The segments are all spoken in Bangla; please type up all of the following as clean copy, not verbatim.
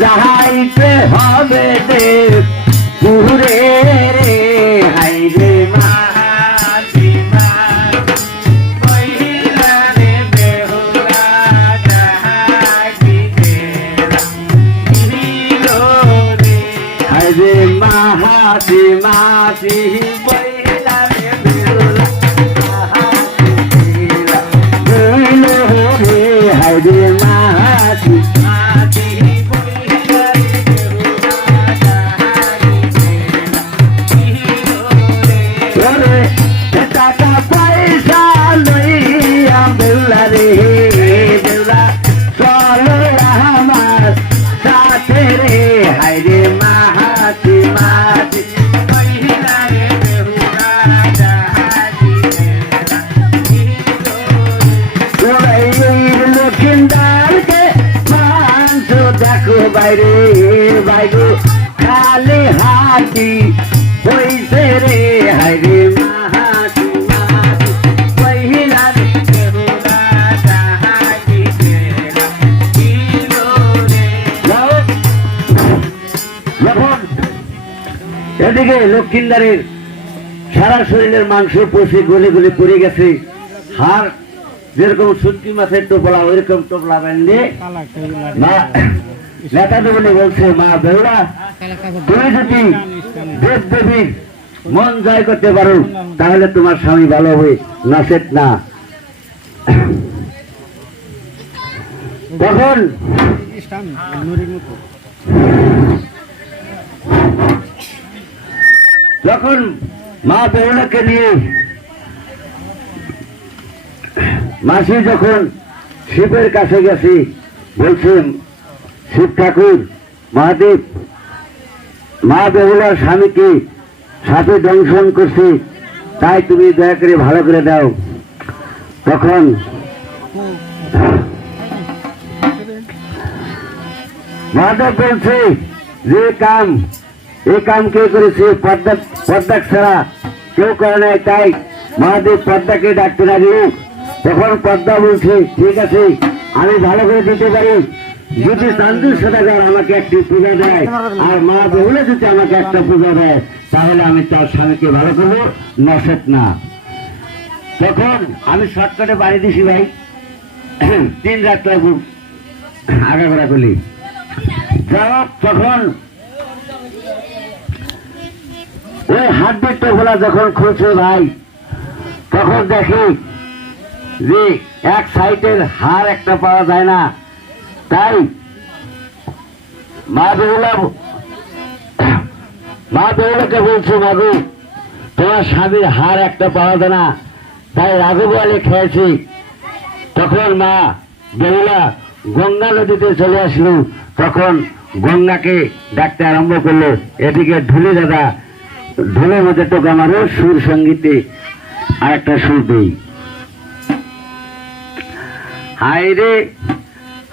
যাইতে হবে দেব পুরে রে হাই রে মাটি মহিলা রে বেহুলা যাইতে রে হাই রে মাটি মাটি মহিলা রে বেহুলা হাই রে মাটি টাকা পয়সা লইয়া বেউলা রে বেউলা চলো আমার সাথে রে হাই রে মাটি মাটি মহিলা রে বেহুলা লক্ষিন্দারকে মাংস দেখো বাইরে বাইরে খালি হাতি হইছে রে হাই রে এদিকে লক্ষিন্দারের সারা শরীরের মাংস পচে গলে গলে পড়ে গেছে, হাড় যেরকম শুটকি মাছের টোপলা ওইরকম টোপলা বেঁধে নেতা দেবনী বলছে, মা বেহুলা তুমি যদি দেব দেবীর মন জয় করতে পারো তাহলে তোমার স্বামী ভালো হবে, নাচেত না। তখন যখন মা বেহুলাকে নিয়ে মাসি যখন শিবের কাছে গেছি, বলছেন শিব ঠাকুর মহাদেব মা বেহুলার স্বামীকে সাপে দংশন করছে, তাই তুমি দয়া করে ভালো করে দাও। তখন মহাদেব বলছে যে এই কাম কে করেছে, পদ্মা ছাড়া কেউ করে নাই, তাই মহাদেব পদ্মাকে ডাকতে লাগলো। তখন পদ্মা বলছে ঠিক আছে আমি ভালো করে দিতে পারি, যদি চান্দু সদাগর আমাকে একটি পূজা দেয় আর মা বেহুলা যদি আমাকে একটা পূজা দেয় তাহলে আমি তার স্বামীকে ভালো করবো, নসেত না। তখন আমি শর্টকাটে বাড়ি দিছি ভাই, 3 রাত লাগু আগাগোড়া করলি যাও। তখন ওই হাড্ডির টোপলা যখন খুলছে ভাই, তখন দেখি যে এক সাইডের হাড় একটা পাওয়া যায় না, তাই মা বেহুলাকে বলছে মাগু তোমার স্বামীর হাড় একটা পাওয়া যায় না, তাই রাঘব আলী খেয়েছি। তখন মা বেহুলা গঙ্গা নদীতে চলে আসলো, তখন গঙ্গাকে ডাকতে আরম্ভ করলো। এদিকে ঢুলি দাদা ঢোলের মধ্যে টোকা মারো সুর সঙ্গীতে আর একটা সুর দেই। হায় রে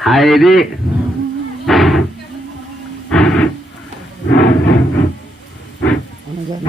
হায় রে, আমি জানি,